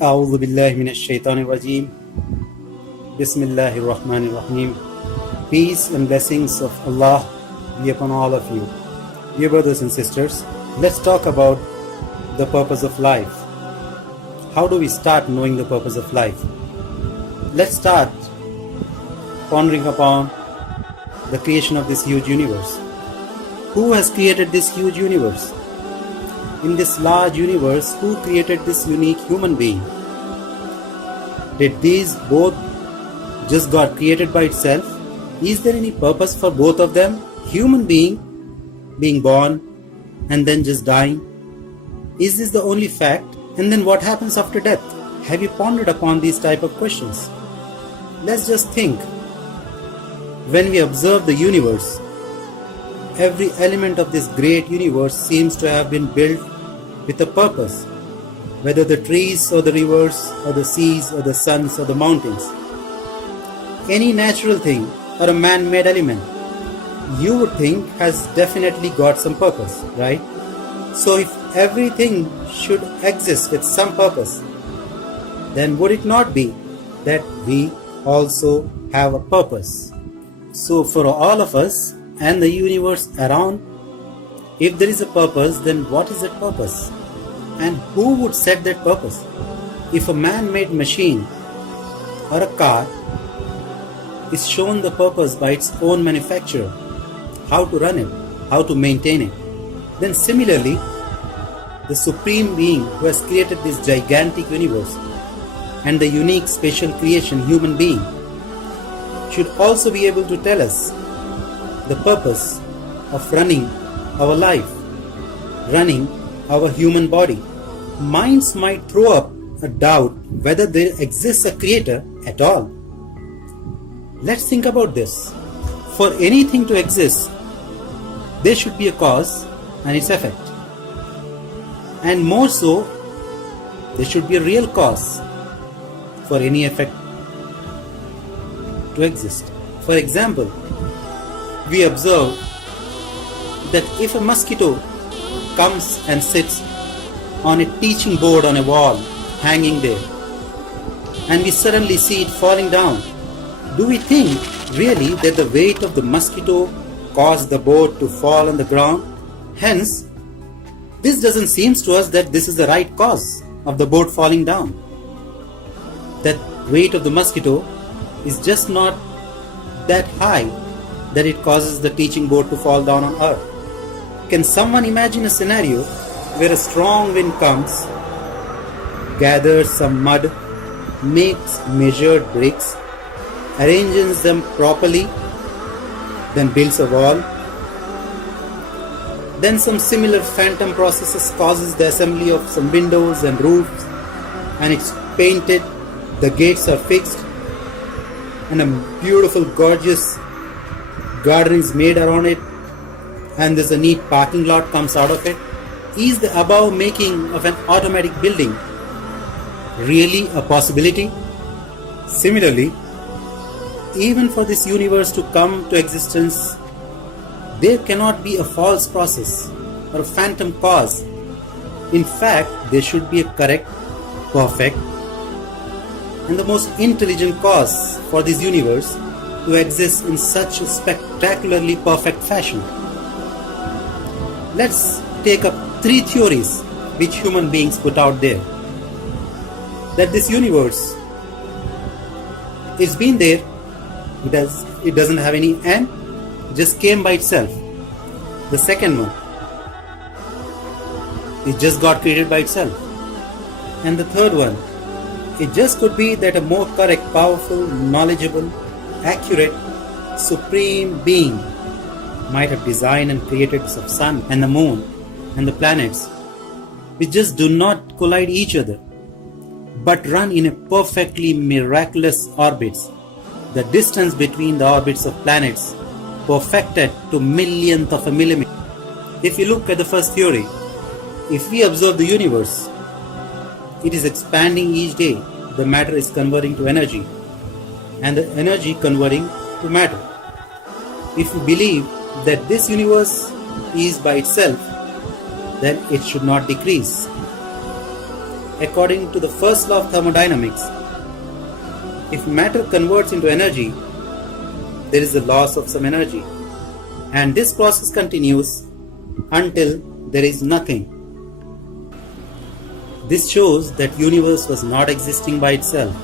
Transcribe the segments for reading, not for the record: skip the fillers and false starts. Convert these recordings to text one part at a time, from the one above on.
أعوذ بالله من الشيطان الرجيم. Bismillahir Rahmanir Rahim. Peace and blessings of Allah be upon all of you. Dear brothers and sisters, let's talk about the purpose of life. How do we start knowing the purpose of life? Let's start pondering upon the creation of this huge universe. Who has created this huge universe? In this large universe, who created this unique human being? Did these both just got created by itself? Is there any purpose for both of them? Human being born and then just dying? Is this the only fact? And then what happens after death? Have you pondered upon these type of questions? Let's just think. When we observe the universe, every element of this great universe seems to have been built with a purpose, whether the trees or the rivers or the seas or the suns or the mountains. Any natural thing or a man-made element, you would think has definitely got some purpose, right? So if everything should exist with some purpose, then would it not be that we also have a purpose? So for all of us and the universe around, if there is a purpose, then what is that purpose? And who would set that purpose? If a man-made machine or a car is shown the purpose by its own manufacturer, how to run it, how to maintain it, then similarly, the Supreme Being who has created this gigantic universe and the unique special creation human being should also be able to tell us the purpose of running our life, running our human body. Minds might throw up a doubt whether there exists a creator at all. Let's think about this. For anything to exist, there should be a cause and its effect. And more so, there should be a real cause for any effect to exist. For example, we observe that if a mosquito comes and sits on a teaching board on a wall hanging there, and we suddenly see it falling down, do we think really that the weight of the mosquito caused the board to fall on the ground? Hence, this doesn't seem to us that this is the right cause of the board falling down. That weight of the mosquito is just not that high that it causes the teaching board to fall down on earth. Can someone imagine a scenario where a strong wind comes, gathers some mud, makes measured bricks, arranges them properly, then builds a wall? Then some similar phantom processes causes the assembly of some windows and roofs, and it's painted, the gates are fixed, and a beautiful gorgeous garden is made around it, and there's a neat parking lot comes out of it. Is the above making of an automatic building really a possibility? Similarly, even for this universe to come to existence, there cannot be a false process or a phantom cause. In fact, there should be a correct, perfect, and the most intelligent cause for this universe to exist in such a spectacularly perfect fashion. Let's take up 3 theories which human beings put out there. That this universe, it's been there, it doesn't have any end, it just came by itself. The second one, it just got created by itself. And the third one, it just could be that a more correct, powerful, knowledgeable, accurate, supreme being might have designed and created the sun and the moon and the planets, which just do not collide each other, but run in a perfectly miraculous orbits. The distance between the orbits of planets perfected to millionth of a millimeter. If you look at the first theory, if we observe the universe, it is expanding each day. The matter is converting to energy, and the energy converting to matter. If we believe that this universe is by itself, then it should not decrease. according to the first law of thermodynamics, if matter converts into energy, there is the loss of some energy, and this process continues until there is nothing. This shows that universe was not existing by itself.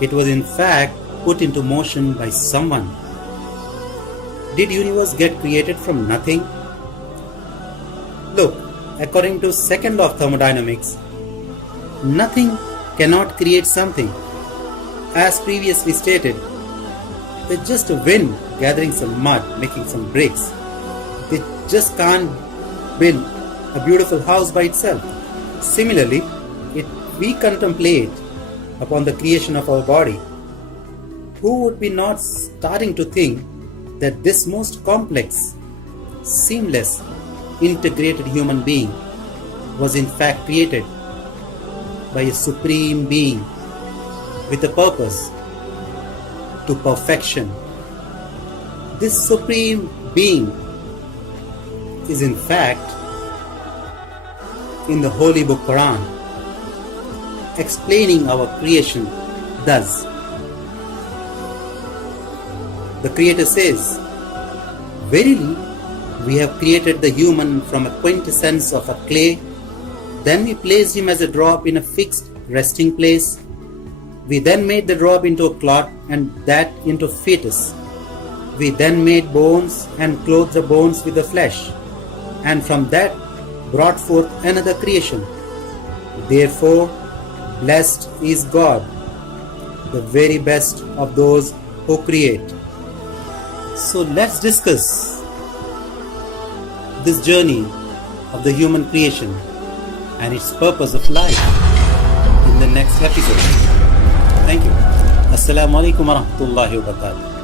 It was in fact put into motion by someone. Did universe get created from nothing? Look, according to second law of thermodynamics, nothing cannot create something. As previously stated, there's just a wind gathering some mud, making some bricks. It just can't build a beautiful house by itself. Similarly, if we contemplate upon the creation of our body, who would be not starting to think that this most complex, seamless, integrated human being was in fact created by a supreme being with a purpose to perfection. This supreme being is in fact in the holy book Quran, explaining our creation thus. The Creator says, "Verily, we have created the human from a quintessence of a clay. Then we placed him as a drop in a fixed resting place. We then made the drop into a clot and that into fetus. We then made bones and clothed the bones with the flesh, and from that brought forth another creation. Therefore, blessed is God, the very best of those who create." So let's discuss this journey of the human creation and its purpose of life in the next episode. Thank you. Assalamu alaikum wa rahmatullahi wa barakatuh.